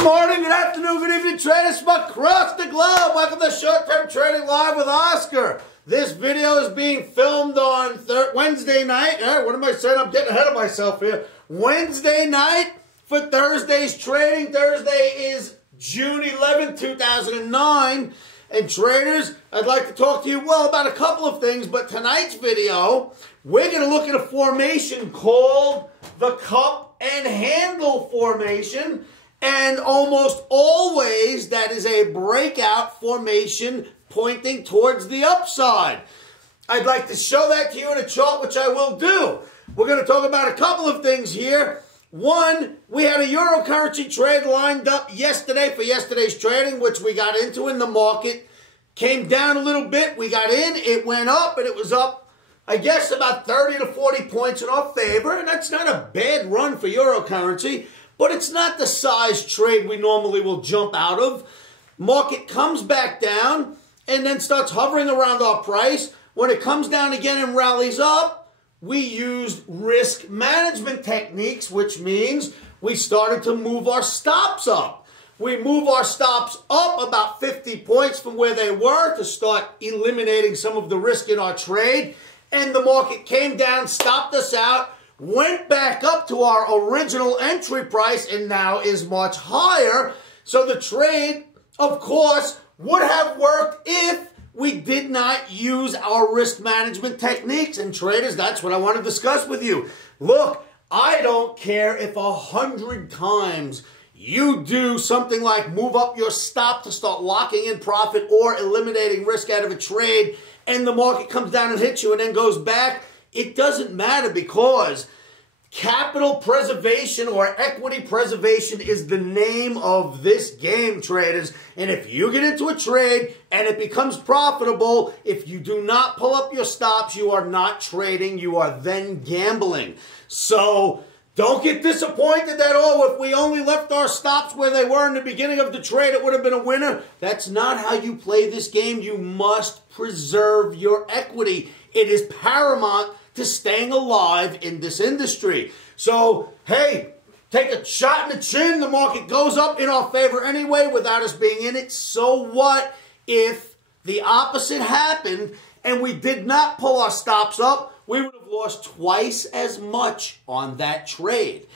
Good morning, good afternoon, good evening, traders from across the globe. Welcome to Short-Term Trading Live with Oscar. This video is being filmed on Wednesday night. What am I saying? I'm getting ahead of myself here. Wednesday night for Thursday's trading. Thursday is June 11th, 2009. And traders, I'd like to talk to you, well, about a couple of things. But tonight's video, we're going to look at a formation called the cup and handle formation. And almost always, that is a breakout formation pointing towards the upside. I'd like to show that to you in a chart, which I will do. We're going to talk about a couple of things here. One, we had a euro currency trade lined up yesterday for yesterday's trading, which we got into in the market. Came down a little bit. We got in. It went up, and it was up, I guess, about 30 to 40 points in our favor. And that's not a bad run for euro currency. But it's not the size trade we normally will jump out of. Market comes back down and then starts hovering around our price. When it comes down again and rallies up, we used risk management techniques, which means we started to move our stops up. We move our stops up about 50 points from where they were to start eliminating some of the risk in our trade. And the market came down, stopped us out, went back up to our original entry price and now is much higher. So the trade, of course, would have worked if we did not use our risk management techniques. And traders, that's what I want to discuss with you. Look, I don't care if 100 times you do something like move up your stop to start locking in profit or eliminating risk out of a trade and the market comes down and hits you and then goes back. It doesn't matter because capital preservation or equity preservation is the name of this game, traders. And if you get into a trade and it becomes profitable, if you do not pull up your stops, you are not trading. You are then gambling. So don't get disappointed that, oh, if we only left our stops where they were in the beginning of the trade, it would have been a winner. That's not how you play this game. You must preserve your equity. It is paramount to staying alive in this industry. So, hey, take a shot in the chin. The market goes up in our favor anyway without us being in it. So what if the opposite happened and we did not pull our stops up? We would have lost twice as much on that trade.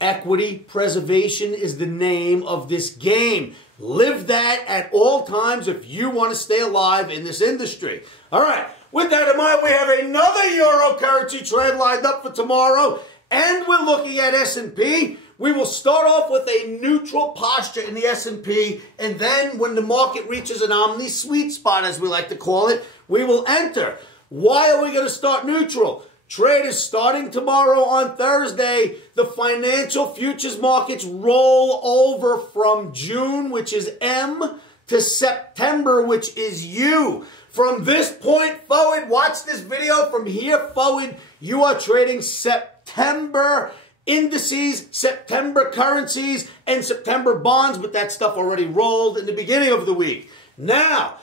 Equity preservation is the name of this game. Live that at all times if you want to stay alive in this industry. All right. With that in mind, we have another euro currency trade lined up for tomorrow, and we're looking at S&P. We will start off with a neutral posture in the S&P, and then when the market reaches an omni sweet spot, as we like to call it, we will enter. Why are we going to start neutral? Trade is starting tomorrow on Thursday. The financial futures markets roll over from June, which is M, to September, which is U. From this point forward, watch this video. From here forward, you are trading September indices, September currencies, and September bonds, but that stuff already rolled in the beginning of the week. Now,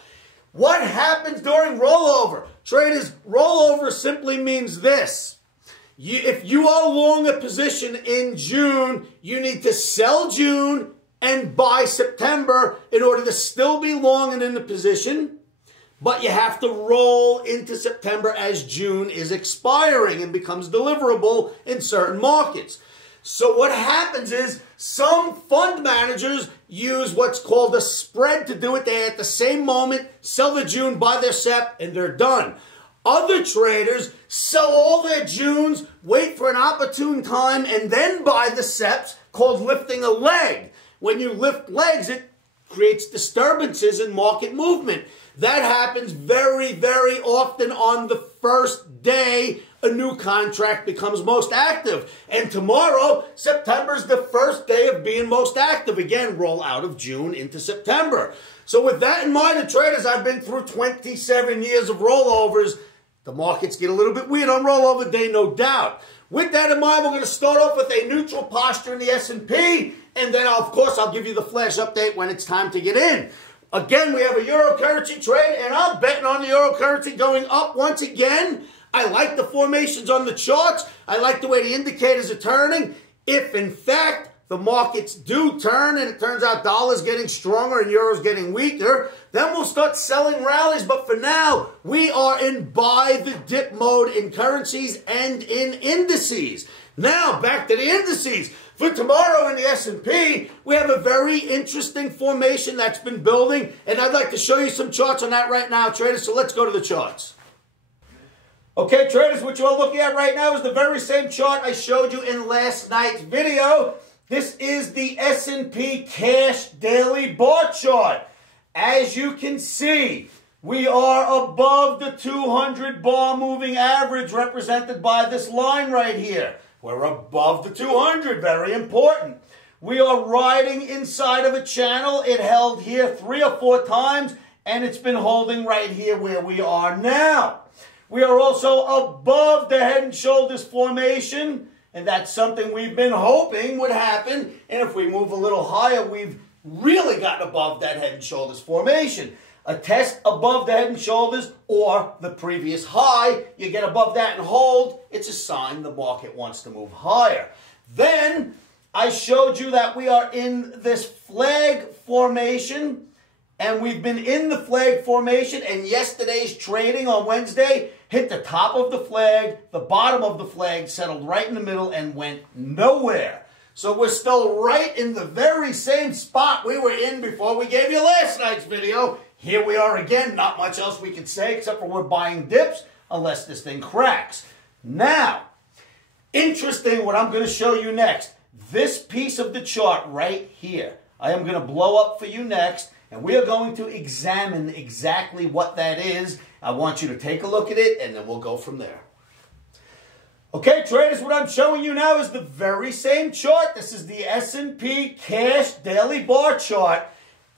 what happens during rollover? Traders, rollover simply means this. If you are long a position in June, you need to sell June and buy September in order to still be long and in the position. But you have to roll into September as June is expiring and becomes deliverable in certain markets. So what happens is some fund managers use what's called a spread to do it. They at the same moment sell the June, buy their SEP, and they're done. Other traders sell all their Junes, wait for an opportune time, and then buy the SEPs, called lifting a leg. When you lift legs, it creates disturbances in market movement. That happens very, very often on the first day a new contract becomes most active. And tomorrow, September is the first day of being most active. Again, roll out of June into September. So with that in mind, the traders, I've been through 27 years of rollovers. The markets get a little bit weird on rollover day, no doubt. With that in mind, we're going to start off with a neutral posture in the S&P. And then, of course, I'll give you the flash update when it's time to get in. Again, we have a euro currency trade, and I'm betting on the euro currency going up once again. I like the formations on the charts. I like the way the indicators are turning. If, in fact, the markets do turn and it turns out dollars getting stronger and euros getting weaker, then we'll start selling rallies. But for now, we are in buy the dip mode in currencies and in indices. Now, back to the indices. For tomorrow in the S&P, we have a very interesting formation that's been building, and I'd like to show you some charts on that right now, traders, so let's go to the charts. Okay, traders, what you're looking at right now is the very same chart I showed you in last night's video. This is the S&P Cash Daily Bar Chart. As you can see, we are above the 200 bar moving average represented by this line right here. We're above the 200, very important. We are riding inside of a channel. It held here 3 or 4 times, and it's been holding right here where we are now. We are also above the head and shoulders formation, and that's something we've been hoping would happen. And if we move a little higher, we've really gotten above that head and shoulders formation. A test above the head and shoulders or the previous high, you get above that and hold, it's a sign the market wants to move higher. Then I showed you that we are in this flag formation, and we've been in the flag formation, and yesterday's trading on Wednesday hit the top of the flag, the bottom of the flag settled right in the middle and went nowhere. So we're still right in the very same spot we were in before we gave you last night's video. Here we are again, not much else we can say except for we're buying dips unless this thing cracks. Now, interesting what I'm going to show you next. This piece of the chart right here, I am going to blow up for you next, and we are going to examine exactly what that is. I want you to take a look at it, and then we'll go from there. Okay, traders, what I'm showing you now is the very same chart. This is the S&P Cash Daily Bar Chart.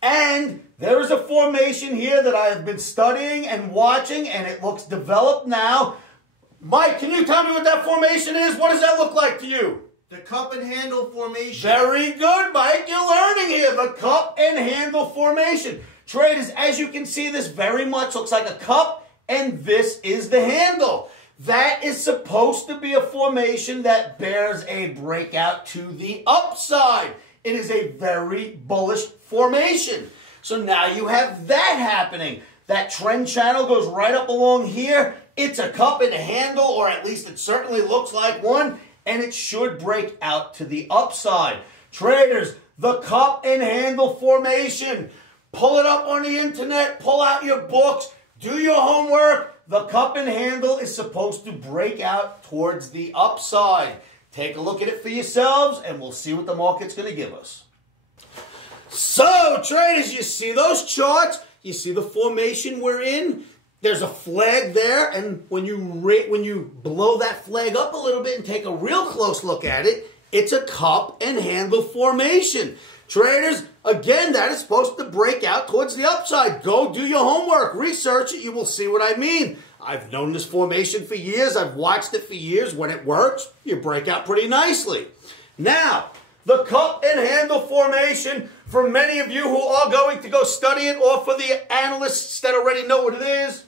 And there is a formation here that I have been studying and watching, and it looks developed now. Mike, can you tell me what that formation is? What does that look like to you? The cup and handle formation. Very good, Mike. You're learning here. The cup and handle formation. Traders, as you can see, this very much looks like a cup, and this is the handle. That is supposed to be a formation that bears a breakout to the upside. It is a very bullish formation. So now you have that happening. That trend channel goes right up along here. It's a cup and a handle, or at least it certainly looks like one, and it should break out to the upside. Traders, the cup and handle formation. Pull it up on the internet, pull out your books, do your homework. The cup and handle is supposed to break out towards the upside. Take a look at it for yourselves, and we'll see what the market's going to give us. So, traders, you see those charts? You see the formation we're in? There's a flag there, and when you blow that flag up a little bit and take a real close look at it, it's a cup and handle formation. Traders, again, that is supposed to break out towards the upside. Go do your homework. Research it. You will see what I mean. I've known this formation for years. I've watched it for years. When it works, you break out pretty nicely. Now, the cup and handle formation, for many of you who are going to go study it, or for the analysts that already know what it is,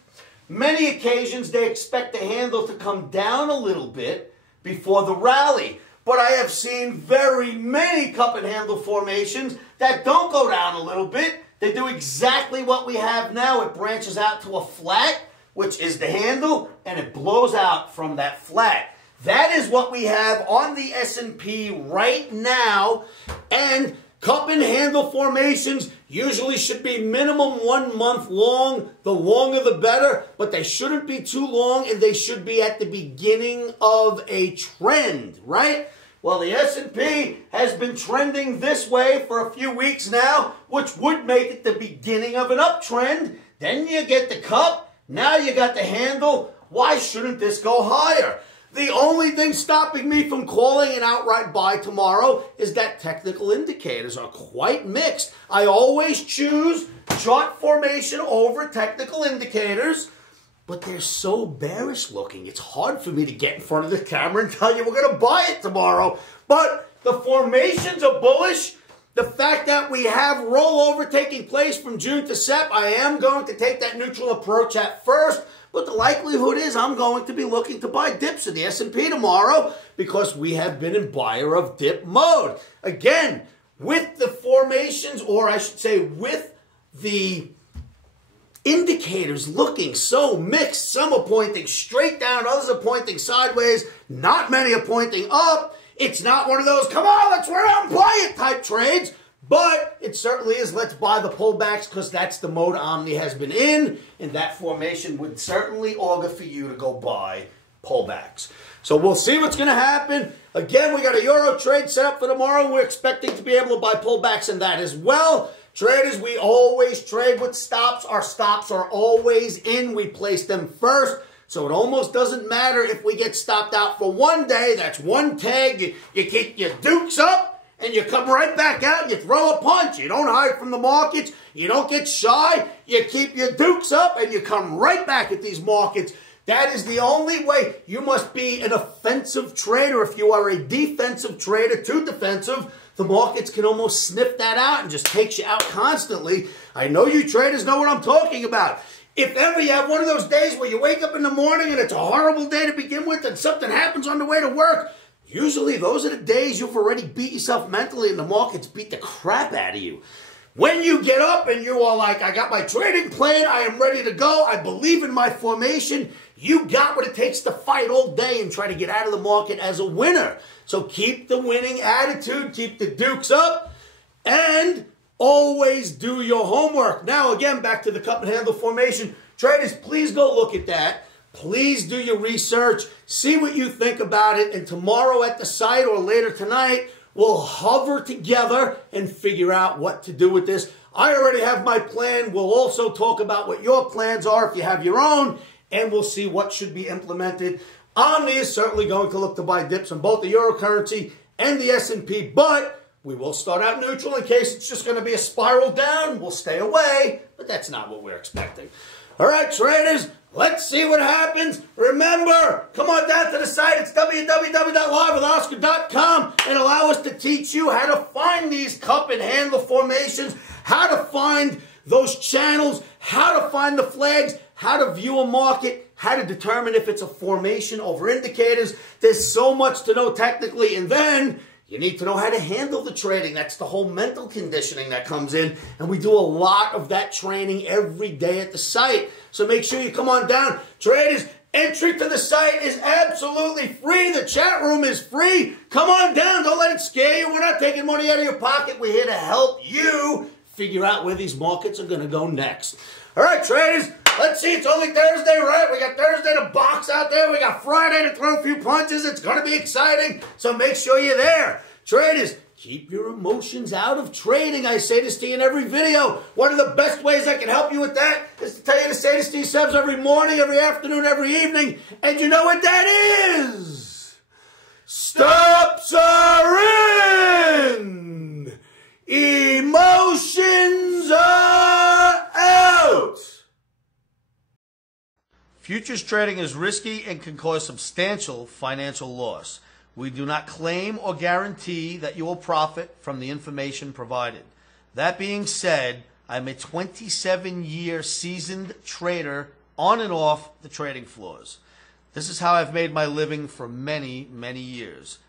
many occasions they expect the handle to come down a little bit before the rally. But I have seen very many cup and handle formations that don't go down a little bit. They do exactly what we have now. It branches out to a flat, which is the handle, and it blows out from that flat. That is what we have on the S&P right now. And cup and handle formations usually should be minimum 1 month long. The longer the better, but they shouldn't be too long, and they should be at the beginning of a trend, right? Well, the S&P has been trending this way for a few weeks now, which would make it the beginning of an uptrend. Then you get the cup. Now you got the handle. Why shouldn't this go higher? The only thing stopping me from calling an outright buy tomorrow is that technical indicators are quite mixed. I always choose chart formation over technical indicators, but they're so bearish looking. It's hard for me to get in front of the camera and tell you we're going to buy it tomorrow. But the formations are bullish. The fact that we have rollover taking place from June to Sep, I am going to take that neutral approach at first, but the likelihood is I'm going to be looking to buy dips in the S&P tomorrow because we have been in buyer of dip mode. Again, with the formations, or I should say with the indicators looking so mixed, some are pointing straight down, others are pointing sideways, not many are pointing up. It's not one of those, come on, let's run out and play it type trades, but it certainly is, let's buy the pullbacks because that's the mode Omni has been in, and that formation would certainly augur for you to go buy pullbacks. So we'll see what's going to happen. Again, we got a Euro trade set up for tomorrow. We're expecting to be able to buy pullbacks in that as well. Traders, we always trade with stops. Our stops are always in. We place them first. So it almost doesn't matter if we get stopped out for one day. That's one tag. You keep your dukes up and you come right back out and you throw a punch. You don't hide from the markets. You don't get shy. You keep your dukes up and you come right back at these markets. That is the only way. You must be an offensive trader. If you are a defensive trader, too defensive, the markets can almost sniff that out and just takes you out constantly. I know you traders know what I'm talking about. If ever you have one of those days where you wake up in the morning and it's a horrible day to begin with and something happens on the way to work, usually those are the days you've already beat yourself mentally and the markets beat the crap out of you. When you get up and you are like, I got my trading plan, I am ready to go, I believe in my formation, you got what it takes to fight all day and try to get out of the market as a winner. So keep the winning attitude, keep the dukes up, and always do your homework. Now, again, back to the cup and handle formation. Traders, please go look at that. Please do your research. See what you think about it. And tomorrow at the site or later tonight, we'll hover together and figure out what to do with this. I already have my plan. We'll also talk about what your plans are if you have your own, and we'll see what should be implemented. Omni is certainly going to look to buy dips on both the Euro currency and the S&P, but we will start out neutral in case it's just going to be a spiral down. We'll stay away, but that's not what we're expecting. All right, traders, let's see what happens. Remember, come on down to the site. It's www.livewithoscar.com and allow us to teach you how to find these cup and handle formations, how to find those channels, how to find the flags, how to view a market, how to determine if it's a formation over indicators. There's so much to know technically, and then you need to know how to handle the trading. That's the whole mental conditioning that comes in. And we do a lot of that training every day at the site. So make sure you come on down. Traders, entry to the site is absolutely free. The chat room is free. Come on down. Don't let it scare you. We're not taking money out of your pocket. We're here to help you figure out where these markets are going to go next. All right, traders, let's see. It's only Thursday, right? We got Thursday to box out there. We got Friday to throw a few punches. It's going to be exciting, so make sure you're there. Traders, keep your emotions out of trading. I say this to you in every video. One of the best ways I can help you with that is to tell you to say this to yourselves every morning, every afternoon, every evening. And you know what that is? Stops are in. Emotions are out. Futures trading is risky and can cause substantial financial loss. We do not claim or guarantee that you will profit from the information provided. That being said, I'm a 27-year seasoned trader on and off the trading floors. This is how I've made my living for many, many years.